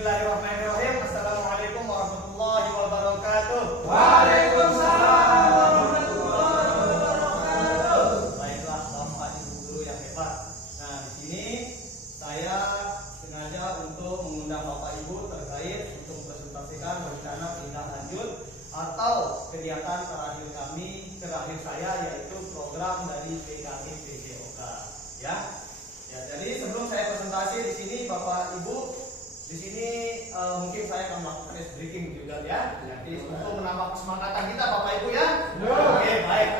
Bismillahirrahmanirrahim. Assalamualaikum warahmatullahi wabarakatuh. Waalaikumsalam warahmatullahi wabarakatuh. Baiklah, Bapak Ibu guru yang hebat. Nah, di sini saya sengaja untuk mengundang Bapak Ibu terkait untuk presentasikan rencana tindak lanjut atau kegiatan terakhir saya yaitu program dari PKG PJOK. Ya, jadi sebelum saya presentasi di sini Bapak Ibu, di sini mungkin saya akan melakukan ice breaking juga ya. Jadi untuk menambah kesemangatan kita Bapak Ibu ya. Oke, baik.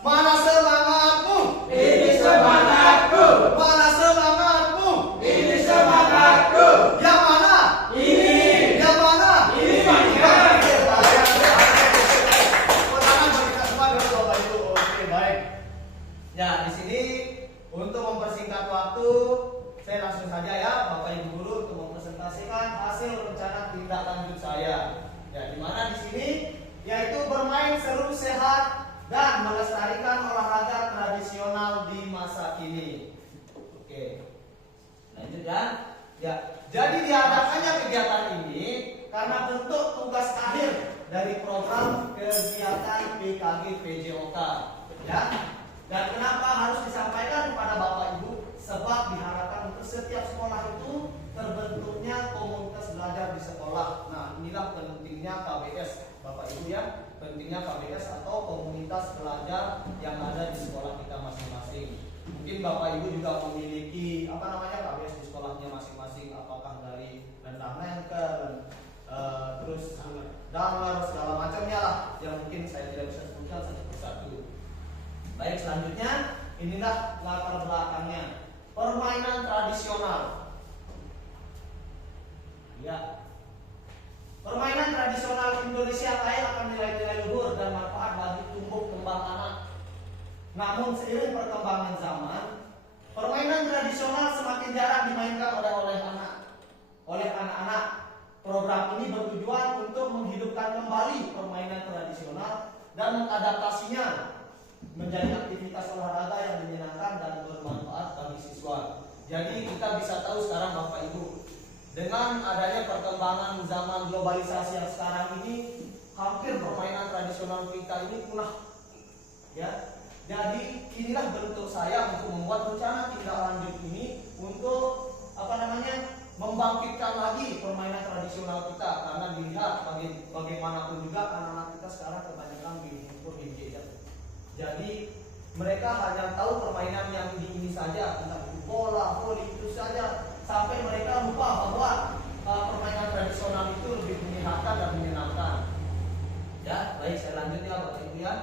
Mana semangatmu? Ini semangatku. Mana semangatmu? Ini semangatku. Yang mana? Ini. Yang mana? Ini Mas. Tangan bagi kita semua dulu Bapak Ibu. Oke, baik. Ya, di sini untuk mempersingkat waktu, saya langsung saja ya Bapak Ibu guru untuk mempresentasikan hasil rencana tindak lanjut saya. Ya, di mana di sini yaitu bermain seru, sehat dan melestarikan olahraga tradisional di masa kini. Oke. Lanjut ya. Ya, jadi diadakannya kegiatan ini karena bentuk tugas akhir dari program kegiatan PKG PJOK. Ya. Dan kenapa harus disampaikan kepada Bapak Ibu? Sebab diharapkan untuk setiap sekolah itu terbentuknya komunitas belajar di sekolah. Nah, inilah pentingnya KBS, Bapak Ibu ya, pentingnya KBS atau komunitas belajar yang ada di sekolah kita masing-masing. Mungkin Bapak Ibu juga memiliki KBS di sekolahnya masing-masing, apakah dari rendang nengker, terus damer segala macamnya lah, yang mungkin saya tidak bisa sebutkan satu persatu. Baik, selanjutnya inilah latar belakangnya. Permainan tradisional. Ya. Permainan tradisional Indonesia kaya akan nilai-nilai luhur dan manfaat bagi tumbuh kembang anak. Namun seiring perkembangan zaman, permainan tradisional semakin jarang dimainkan oleh anak-anak. Program ini bertujuan untuk menghidupkan kembali permainan tradisional dan mengadaptasinya menjadi aktivitas olahraga yang menyenangkan dan bermanfaat bagi siswa. Jadi kita bisa tahu sekarang Bapak Ibu, dengan adanya perkembangan zaman globalisasi yang sekarang ini, hampir permainan tradisional kita ini punah. Ya. Jadi inilah bentuk saya untuk membuat rencana tindak lanjut ini untuk membangkitkan lagi permainan tradisional kita, karena dilihat bagaimanapun juga anak-anak kita sekarang kebanyakan di handphone, di gadget. Jadi mereka hanya tahu permainan yang di ini saja, entah itu bola, voli itu saja, sampai mereka lupa bahwa permainan tradisional itu lebih menyenangkan dan menyenangkan. Ya, baik, saya lanjut ya Bapak Ibu ya.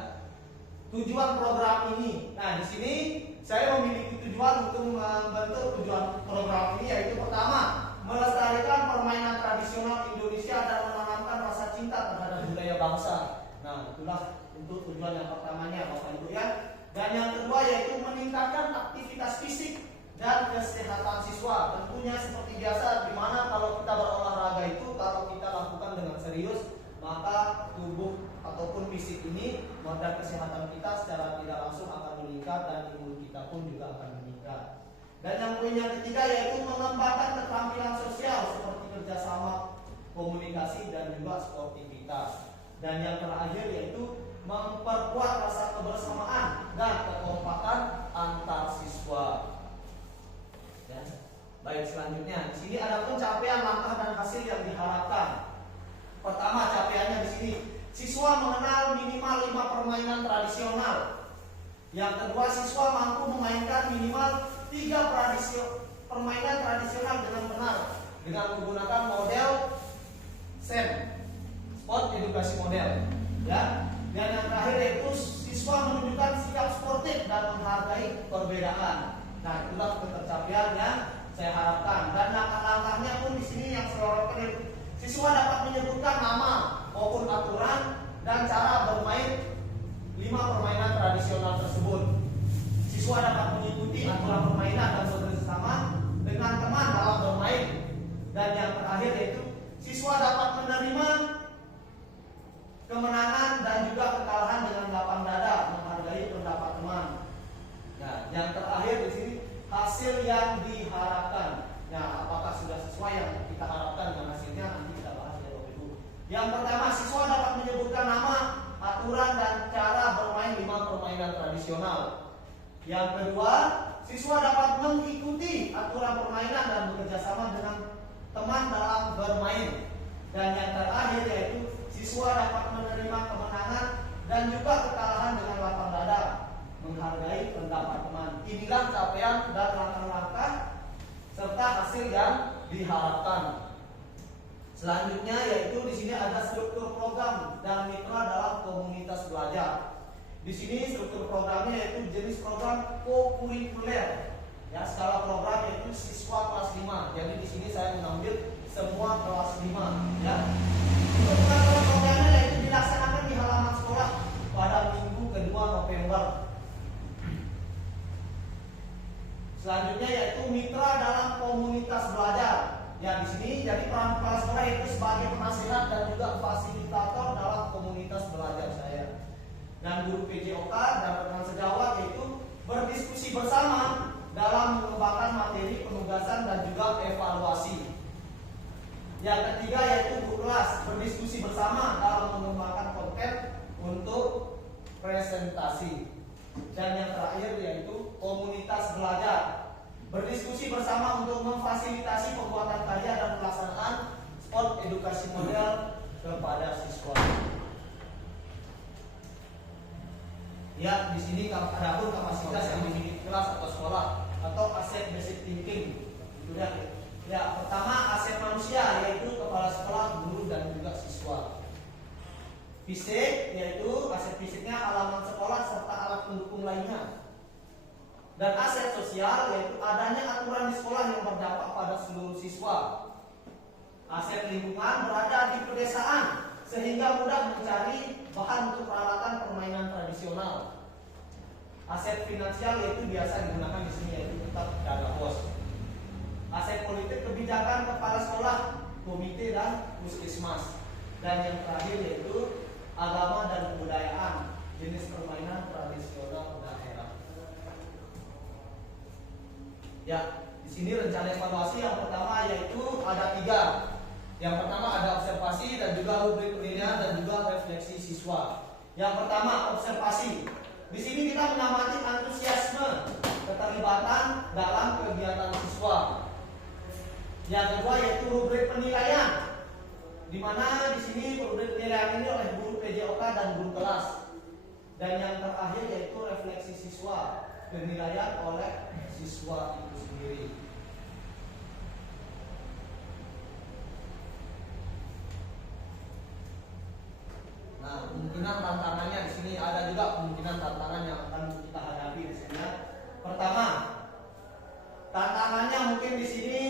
Tujuan program ini. Nah, di sini saya memiliki tujuan untuk membentuk tujuan program ini, yaitu pertama, melestarikan permainan tradisional Indonesia dan menanamkan rasa cinta terhadap budaya bangsa. Nah, itulah untuk tujuan yang pertamanya Bapak Ibu ya. Dan yang kedua yaitu meningkatkan aktivitas fisik dan kesehatan siswa. Tentunya seperti biasa, di mana kalau kita berolahraga itu, kalau kita lakukan dengan serius, maka tubuh ataupun fisik ini dan kesehatan kita secara tidak langsung akan meningkat dan imun kita pun juga akan meningkat. Dan yang poin yang ketiga yaitu mengembangkan keterampilan sosial seperti kerjasama, komunikasi dan juga sportivitas. Dan yang terakhir yaitu memperkuat rasa kebersamaan dan kekompakan antar siswa. Ya. Baik, selanjutnya di sini ada pencapaian langkah dan hasil yang diharapkan. Pertama, capaiannya di sini siswa mengenal minimal 5 permainan tradisional. Yang kedua, siswa mampu memainkan minimal 3 permainan tradisional dengan benar dengan menggunakan model SEM, sport edukasi model. Ya. Dan yang terakhir yaitu siswa menunjukkan sikap sportif dan menghargai perbedaan. Nah, itulah pencapaian yang saya harapkan. Dan langkah-langkahnya pun di sini yang saya harapkan, siswa dapat menyebutkan nama maupun aturan dan cara bermain 5 permainan tradisional tersebut. Siswa dapat mengikuti aturan permainan dan bekerjasama dengan teman dalam bermain. Dan yang terakhir yaitu siswa dapat menerima kemenangan dan juga kekalahan dengan lapang dada, menghargai pendapat teman. Nah, yang terakhir di sini hasil yang diharapkan. Nah, apakah sudah sudah sesuai yang kita harapkan dengan hasilnya, nanti kita bahas ya Bapak Ibu. Yang pertama, siswa dapat menyebutkan nama, aturan dan cara bermain 5 permainan tradisional. Yang kedua, siswa dapat mengikuti aturan permainan dan bekerja sama dengan teman dalam bermain. Dan yang terakhir yaitu siswa dapat menerima kemenangan dan juga kekalahan dengan lapang dada, menghargai pendapat teman. Inilah capaian dan langkah-langkah serta hasil yang diharapkan. Selanjutnya yaitu di sini ada struktur program dan mitra dalam komunitas belajar. Di sini struktur programnya yaitu jenis program co-kurikuler. Ya, skala program yaitu siswa kelas 5. Jadi di sini saya mengambil semua kelas 5 ya. Untuk skala programnya yaitu dilaksanakan di halaman sekolah pada minggu kedua November. Selanjutnya yaitu mitra dalam komunitas belajar. Ya, di sini jadi peran kepala sekolah itu sebagai penasihat dan juga fasilitator dalam komunitas belajar saya. Dan guru PJOK dan rekan sejawat yaitu berdiskusi bersama dalam mengembangkan materi penugasan dan juga evaluasi. Yang ketiga yaitu guru kelas berdiskusi bersama dalam mengembangkan konten untuk presentasi. Dan yang terakhir yaitu komunitas belajar berdiskusi bersama untuk memfasilitasi pembuatan karya dan pelaksanaan sport edukasi model kepada siswa. Ya, di sini ada pun kapasitas yang dimiliki kelas atau sekolah atau aset basic thinking. Itu ya. Ya, pertama aset manusia yaitu kepala sekolah, guru dan juga siswa. Fisik yaitu aset fisiknya halaman sekolah serta alat pendukung lainnya. Dan aset sosial yaitu adanya aturan di sekolah yang berdampak pada seluruh siswa. Aset lingkungan berada di pedesaan sehingga mudah mencari bahan untuk peralatan permainan tradisional. Aset finansial yaitu biasa digunakan di sini yaitu tetap dana pos. Aset politik kebijakan kepala sekolah, komite dan puskesmas. Dan yang terakhir yaitu agama dan kebudayaan, jenis permainan tradisional daerah. Ya, di sini rencana evaluasi yang pertama yaitu ada 3. Yang pertama ada observasi dan juga rubrik penilaian dan juga refleksi siswa. Yang pertama observasi. Di sini kita mengamati antusiasme, keterlibatan dalam kegiatan siswa. Yang kedua yaitu rubrik penilaian, di mana di sini rubrik penilaian ini oleh guru PJOK dan guru kelas. Dan yang terakhir yaitu refleksi siswa, penilaian oleh siswa itu sendiri. Nah, kemungkinan tantangannya di sini ada juga kemungkinan tantangan yang akan kita hadapi di sini. Pertama, tantangannya mungkin di sini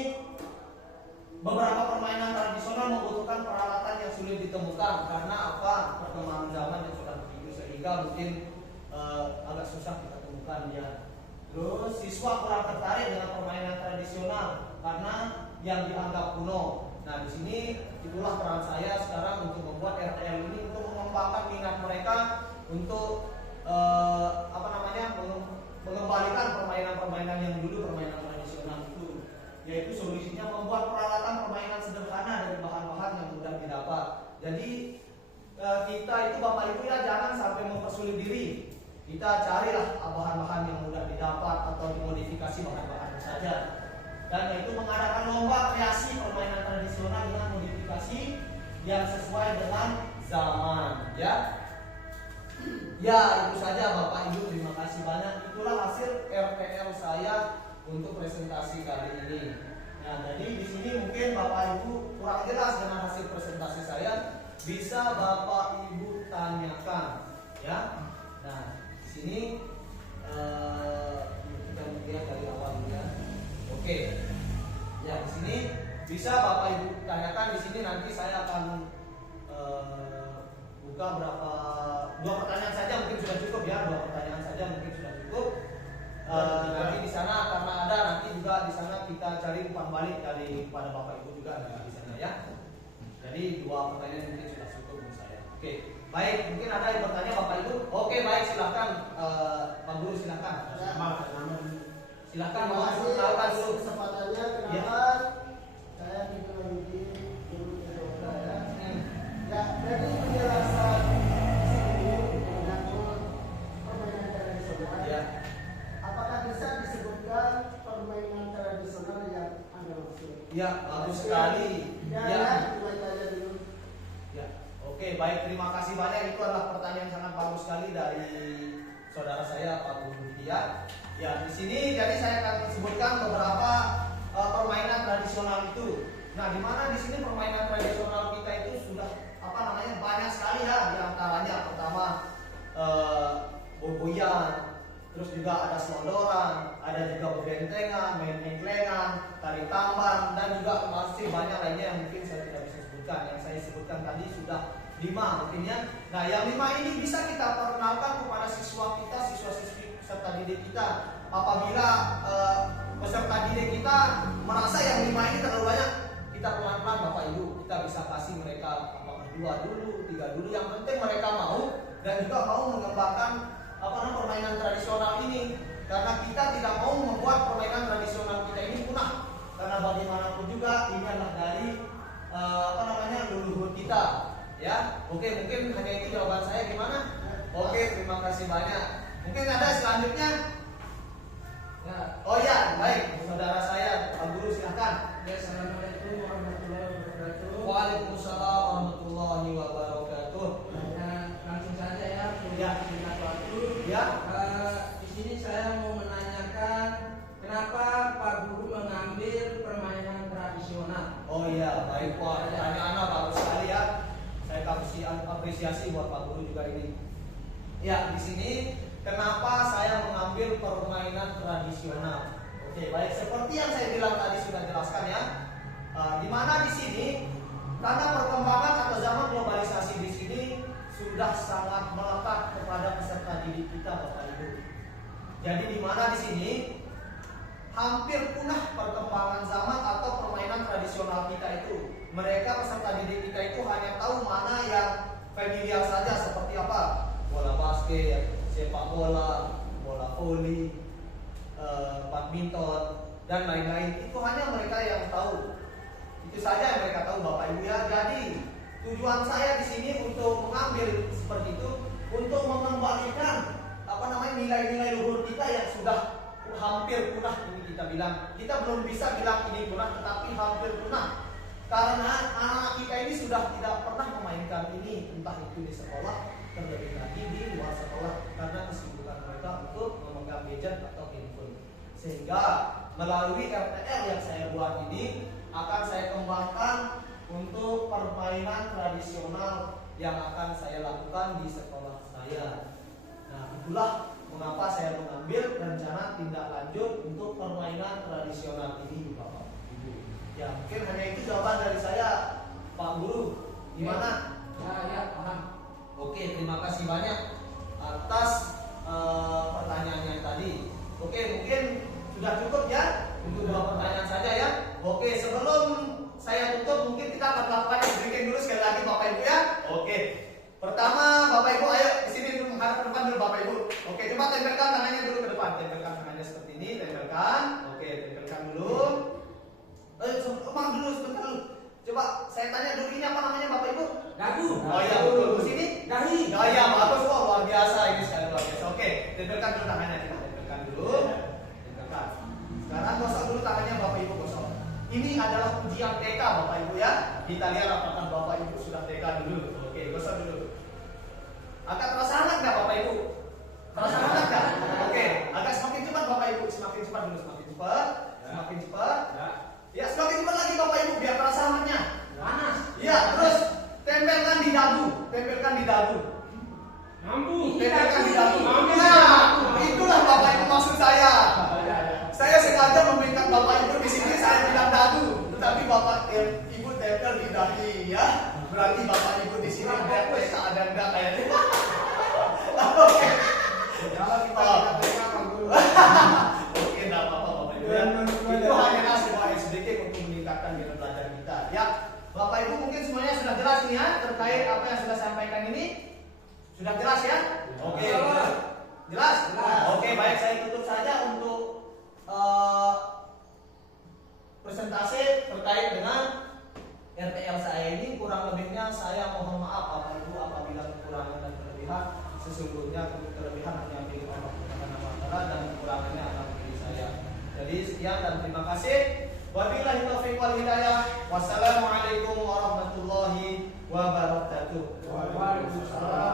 beberapa permainan tradisional membutuhkan peralatan yang sulit ditemukan karena apa? Perkembangan zaman yang sudah begitu sehingga mungkin agak susah kita temukan ya. Terus siswa kurang tertarik dengan permainan tradisional karena yang dianggap kuno. Nah, di sini itulah peran saya sekarang untuk membuat RTL ini untuk mengembangkan minat mereka untuk mengembalikan permainan-permainan yang dulu permainan tradisional itu. Yaitu solusinya membuat peralatan permainan sederhana dari bahan-bahan yang mudah didapat. Jadi kita itu Bapak Ibu ya jangan sampai mempersulit diri. Kita carilah bahan-bahan yang mudah didapat atau dimodifikasi bahan-bahan saja. Dan yaitu mengadakan lomba kreasi permainan tradisional dengan modifikasi yang sesuai dengan zaman ya. Ya, itu saja Bapak Ibu, terima kasih banyak. Itulah hasil RPL saya untuk presentasi kali ini. Nah, jadi di sini mungkin Bapak Ibu kurang jelas dengan hasil presentasi saya, bisa Bapak Ibu tanyakan ya. Nah, di sini kita lihat dari awal ya. Oke. Ya, di sini bisa Bapak Ibu tanyakan. Di sini nanti saya akan buka berapa 2 pertanyaan saja mungkin sudah cukup ya. 2 pertanyaan saja mungkin sudah cukup. Nanti di sana karena ada nanti juga di sana kita cari umpan balik dari kepada Bapak Ibu juga di sana ya. Jadi 2 pertanyaan mungkin sudah cukup menurut saya. Oke. Baik, mungkin ada yang bertanya Bapak Ibu. Oke, baik, silakan Pak Guru silakan. Ya. Silakan Bapak Guru, silakan dulu. Kesempatannya kenapa Iya, bagus sekali. Ya, Ya. cuma itu aja dulu. Ya, oke, baik, terima kasih banyak. Itu adalah pertanyaan sangat bagus sekali dari saudara saya Pak Guru Widya. Ya, di sini jadi saya akan sebutkan beberapa permainan tradisional itu. Nah, di mana di sini permainan tradisional kita itu sudah banyak sekali ya. Di antaranya pertama boboyan, terus juga ada selondoran, ada juga bebentengan, main engklengan, tarik tambang, dan juga masih banyak lainnya yang mungkin saya tidak bisa sebutkan. Yang saya sebutkan tadi sudah 5 mungkin ya. Nah, yang 5 ini bisa kita perkenalkan kepada siswa kita, siswa-siswi peserta didik kita. Apabila peserta didik kita merasa yang 5 ini terlalu banyak, kita pelan-pelan Bapak Ibu, kita bisa kasih mereka apakah 2 dulu, 3 dulu. Yang penting mereka mau dan juga mau mengembangkan permainan tradisional ini, karena kita tidak mau membuat permainan tradisional kita ini punah, karena bagaimanapun juga ini adalah dari leluhur kita ya. Oke, mungkin hanya itu jawaban saya. Gimana? Oke, terima kasih banyak. Mungkin ada selanjutnya ya. Oh ya, baik, saudara saya Pak Guru silahkan. Ya, assalamualaikum warahmatullahi wabarakatuh. Waalaikumsalam warahmatullahi wabarakatuh. Langsung saja ya, Ya. singkat waktu. Ya. Di sini saya mau menanyakan kenapa Pak Guru mengambil permainan tradisional. Oh iya, baik Pak. Pertanyaannya bagus sekali ya. Saya kasih apresiasi buat Pak Guru juga ini. Ya, di sini kenapa saya mengambil permainan tradisional? Oke, baik. Seperti yang saya bilang tadi sudah jelaskan ya. Di mana di sini karena perkembangan atau zaman globalisasi di sini sudah sangat melekat kepada peserta didik kita, Bapak Ibu. Jadi di mana di sini hampir punah perkembangan zaman atau permainan tradisional kita itu. Mereka peserta didik kita itu hanya tahu mana yang familiar saja, seperti apa? Bola basket, sepak bola, bola voli, badminton, dan lain-lain. Itu hanya mereka yang tahu. Itu saja yang mereka tahu, Bapak Ibu ya. Jadi tujuan saya di sini untuk mengambil seperti itu, untuk mengembalikan nilai-nilai luhur kita yang sudah hampir punah. Ini kita bilang, kita belum bisa bilang ini punah, tetapi hampir punah. Karena anak kita ini sudah tidak pernah memainkan ini, entah itu di sekolah, terlebih lagi di luar sekolah, karena kesibukan mereka untuk memegang gadget atau handphone. Sehingga melalui RTL yang saya buat ini akan saya kembangkan untuk permainan tradisional yang akan saya lakukan di sekolah saya. Nah, itulah mengapa saya mengambil rencana tindak lanjut untuk permainan tradisional ini, Bapak Ibu. Ya, mungkin hanya itu jawaban dari saya, Pak Guru. Gimana? Ya, paham. Oke, terima kasih banyak atas pertanyaannya tadi. Oke, mungkin sudah cukup ya untuk 2 pertanyaan saja ya. Oke, sebelum saya tutup mungkin kita akan melakukan breaking dulu sekali lagi Bapak Ibu ya. Oke. Pertama Bapak Ibu ayo ke sini dulu, menghadap ke depan dulu Bapak Ibu. Oke, coba tempelkan tangannya dulu ke depan. Tempelkan tangannya seperti ini, tempelkan. Oke, tempelkan dulu. Emang dulu sebentar dulu. Coba saya tanya dulu, ini apa namanya Bapak Ibu? Dagu. Oh iya, betul. Di sini? Dahi. Oh iya, bagus kok, luar biasa ini sekali luar biasa. Oke, tempelkan dulu tangannya, kita tempelkan dulu. Tempelkan. Sekarang gosok dulu tangannya Bapak Ibu, gosok. Ini adalah ujian TK Bapak Ibu ya. Kita lihat apakah Bapak Ibu sudah TK dulu. Oke, gosok dulu. Agak terasa hangat nggak Bapak Ibu? Terasa hangat nggak? Oke, agak semakin cepat Bapak Ibu, semakin cepat dulu, semakin cepat, semakin cepat. Ya, semakin cepat lagi Bapak Ibu biar terasa hangatnya. Panas. Ya, terus tempelkan di dagu, tempelkan di dagu. Mampu. Tempelkan di dagu. Mampu. Nah, itulah Bapak Ibu maksud saya. Saya sengaja memberikan Bapak Ibu di sini saya bilang dagu, tetapi Bapak Ibu tempel di dahi ya. Berarti Bapak Ibu di sini ada TK ada enggak kayaknya. Oke. Kalau kita tidak pegang mampu. Oke, enggak apa-apa Bapak Ibu ya. Itu hanyalah sebuah SDK untuk meningkatkan minat belajar kita. Ya, Bapak Ibu mungkin semuanya sudah jelas nih ya terkait apa yang sudah saya sampaikan ini. Sudah jelas ya? Oke. Jelas? Oke, baik, saya tutup saja untuk presentasi terkait dengan RTL saya ini. Kurang lebihnya saya mohon maaf Bapak Ibu apabila kekurangan dan kelebihan. Sesungguhnya kelebihan hanya milik Allah Subhanahu wa taala dan kekurangannya adalah milik saya. Jadi sekian dan terima kasih. Wabillahi taufiq wal hidayah. Wassalamualaikum warahmatullahi wabarakatuh. Waalaikumsalam.